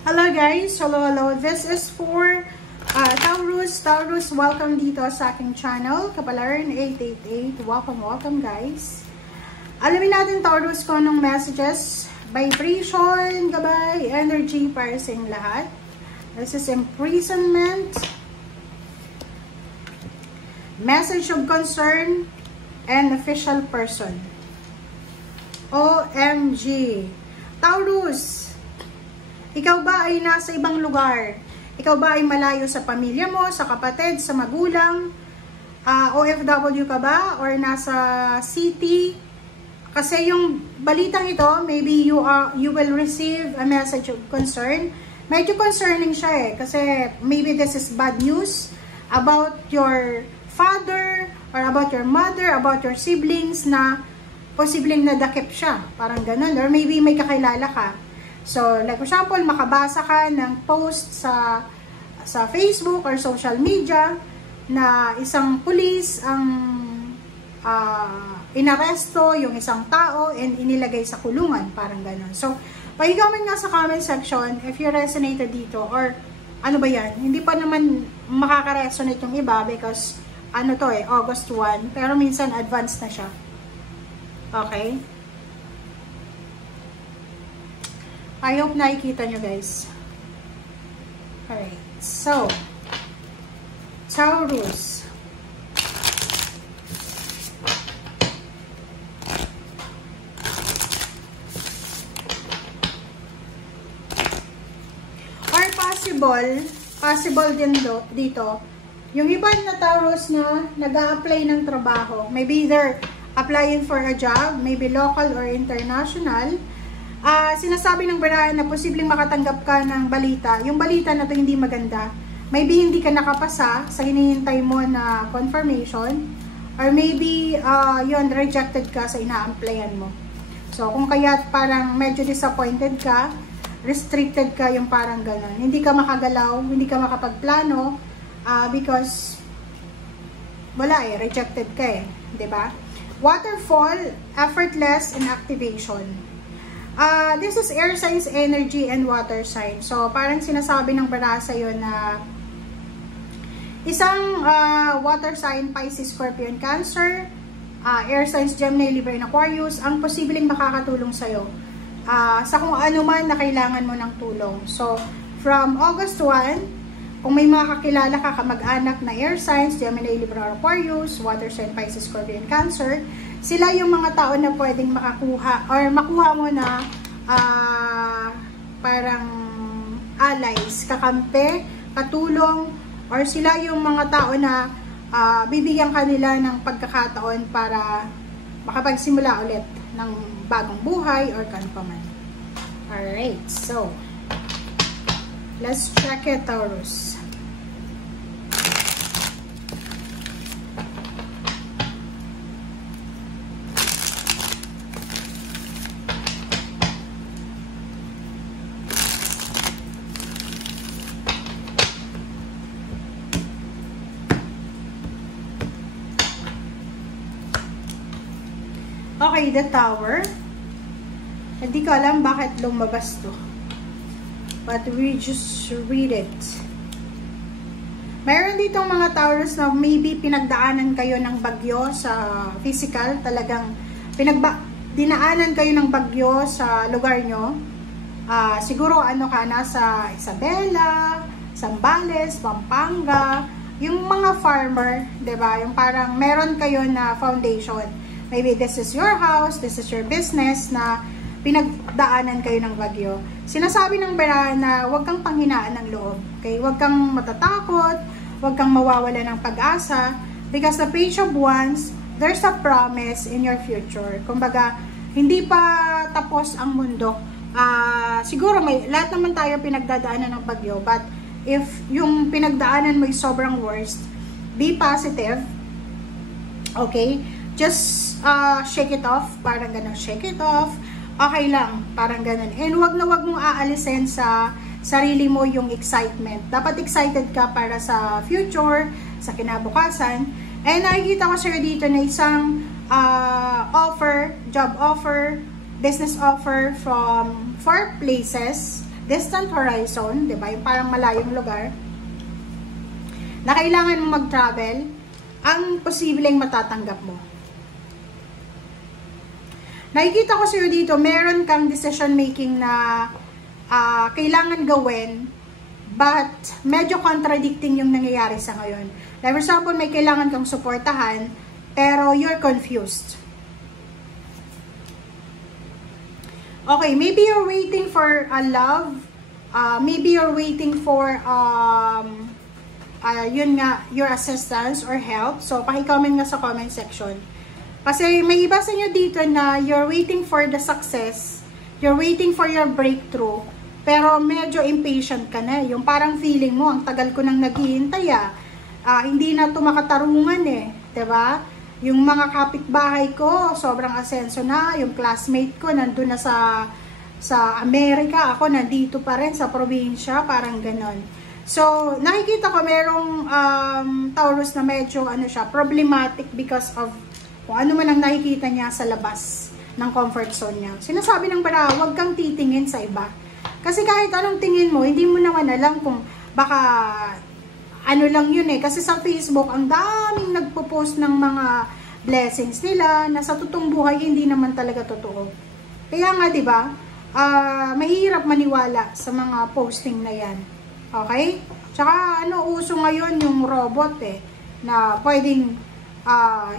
Hello guys, hello. This is for Taurus, welcome dito sa aking channel, Kapalaran 888. Welcome guys. Alamin natin Taurus kung anong messages, vibration, gabay, energy para sa inyong lahat. This is imprisonment, message of concern, and official person. OMG. Taurus, ikaw ba ay nasa ibang lugar? Ikaw ba ay malayo sa pamilya mo, sa kapatid, sa magulang? OFW ka ba? Or nasa city? Kasi yung balitang ito, maybe you will receive a message of concern. Medyo concerning siya eh. Kasi maybe this is bad news about your father, or about your mother, about your siblings na posibleng nadakip siya. Parang ganun. Or maybe may kakilala ka. So, like for example, makabasa ka ng post sa Facebook or social media na isang pulis ang inaresto yung isang tao and inilagay sa kulungan. Parang ganun. So, pag-comment nga sa comment section if you resonated dito or ano ba yan. Hindi pa naman makaka-resonate yung iba because ano to eh, August 1. Pero minsan advanced na siya. Okay? I hope nakikita nyo guys. Alright. So, Taurus. Or possible din dito, yung iba na Taurus na nag-a-apply ng trabaho. Maybe they're applying for a job, maybe local or international. Sinasabi ng barahan na posibleng makatanggap ka ng balita. Yung balita na to hindi maganda. Maybe hindi ka nakapasa sa hinihintay mo na confirmation. Or maybe yun, rejected ka sa ina-applyan mo. So, kung kaya parang medyo disappointed ka, restricted ka, yung parang ganun. Hindi ka makagalaw, hindi ka makapagplano because wala eh, rejected ka eh. 'Di ba? Waterfall, effortless, and activation. This is air signs, energy, and water sign. So, parang sinasabi ng bara sa'yo na isang water sign, Pisces, Scorpion, Cancer, air signs, Gemini, Libra, and Aquarius, ang posibleng makakatulong sa'yo sa kung ano man na kailangan mo ng tulong. So, from August 1, kung may mga kakilala ka, kamag-anak na air signs, Gemini, Libra, Aquarius, water sign, Pisces, Scorpion, Cancer, sila yung mga tao na pwedeng makakuha or makuha mo na parang allies, kakampi, katulong, or sila yung mga tao na bibigyan kanila ng pagkakataon para makapagsimula ulit ng bagong buhay or kanpaman. Alright, so let's check it, Taurus. Okay, the Tower. Hindi ko alam bakit lumabas to. But we just read it. Mayroon ditong mga Taurus na maybe pinagdaanan kayo ng bagyo sa physical. Talagang dinaanan kayo ng bagyo sa lugar nyo. Siguro ano ka, nasa Isabela, Zambales, Pampanga. Yung mga farmer, diba? Yung parang meron kayo na foundation. Maybe this is your house, this is your business na pinagdaanan kayo ng bagyo. Sinasabi ng barahan na huwag kang panghinaan ng loob. Okay? Huwag kang matatakot, huwag kang mawawala ng pag-asa. Because the Page of Wands, there's a promise in your future. Kumbaga, hindi pa tapos ang mundo. Siguro lahat naman tayo pinagdadaanan ng bagyo. But if yung pinagdaanan mo ay sobrang worst, be positive. Okay? Just shake it off, parang ganun, shake it off, okay lang, parang ganun. And wag mong aalisin sa sarili mo yung excitement. Dapat excited ka para sa future, sa kinabukasan. And nakikita ko sa'yo dito na isang offer, job offer, business offer from 4 places. distant horizon, di ba? Yung parang malayong lugar, na kailangan mo mag-travel, ang posibleng matatanggap mo. Nakikita ko sa'yo dito, meron kang decision making na kailangan gawin, but medyo contradicting yung nangyayari sa ngayon. Like for example, may kailangan kang suportahan, pero you're confused. Okay, maybe you're waiting for a love, maybe you're waiting for yun nga, your assistance or help. So, paki-comment nga sa comment section. Kasi may iba sa inyo dito na you're waiting for the success, you're waiting for your breakthrough, pero medyo impatient ka na. Yung parang feeling mo, ang tagal ko nang naghihintay hindi na ito makatarungan diba? Yung mga kapitbahay ko, sobrang asenso na. Yung classmate ko, nandun na sa Amerika. Ako, nandito pa rin sa probinsya. Parang ganon. So, nakikita ko merong Taurus na medyo problematic because of kung ano man ang nakikita niya sa labas ng comfort zone niya. Sinasabi ng bara, huwag kang titingin sa iba. Kasi kahit anong tingin mo, hindi mo naman alam kung baka ano lang yun kasi sa Facebook, ang daming nagpo-post ng mga blessings nila na sa totoong buhay hindi naman talaga totoo. Kaya nga, di ba, mahirap maniwala sa mga posting na yan. Okay? Tsaka, uso ngayon yung robot na pwedeng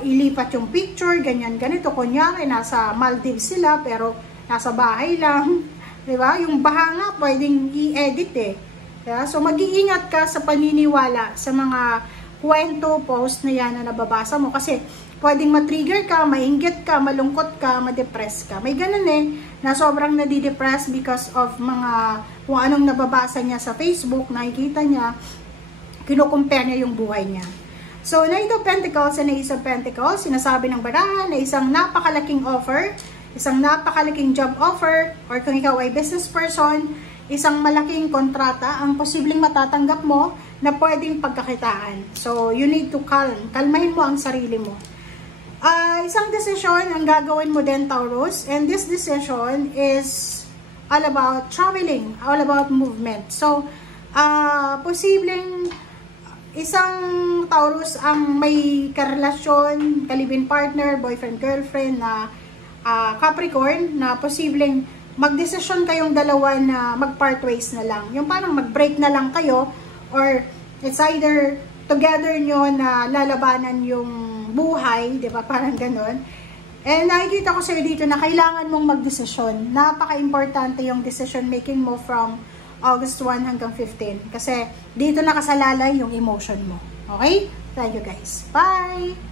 ilipat yung picture, ganyan, ganito. Kunyari, nasa Maldives sila, pero nasa bahay lang. Di ba? Yung baha nga, pwedeng i-edit Yeah, so mag-iingat ka sa paniniwala sa mga kwento, post na yan na nababasa mo kasi pwedeng matrigger ka, mainggit ka, malungkot ka, madepress ka. May ganun na sobrang nadidepress because of mga kung anong nababasa niya sa Facebook, nakikita niya, kinukumpare niya yung buhay niya. So, Knight of Pentacles and Ace of Pentacles, sinasabi ng barahan na isang napakalaking offer, isang napakalaking job offer, or kung ikaw ay business person, isang malaking kontrata ang posibleng matatanggap mo na pwedeng pagkakitaan. So, you need to calm. Kalmahin mo ang sarili mo. Isang desisyon ang gagawin mo din, Taurus. And this decision is all about traveling, all about movement. So, posibleng isang Taurus ang may karelasyon, kalibin partner, boyfriend, girlfriend na Capricorn na posibleng magdesisyon kayong dalawa na mag-part ways na lang. Yung parang mag-break na lang kayo or it's either together nyo na lalabanan yung buhay, di ba? Parang ganon. And nakikita ko sa'yo dito na kailangan mong magdesisyon. Napaka-importante yung decision making mo from August 1 hanggang 15. Kasi dito nakasalalay yung emotion mo. Okay? Thank you guys. Bye!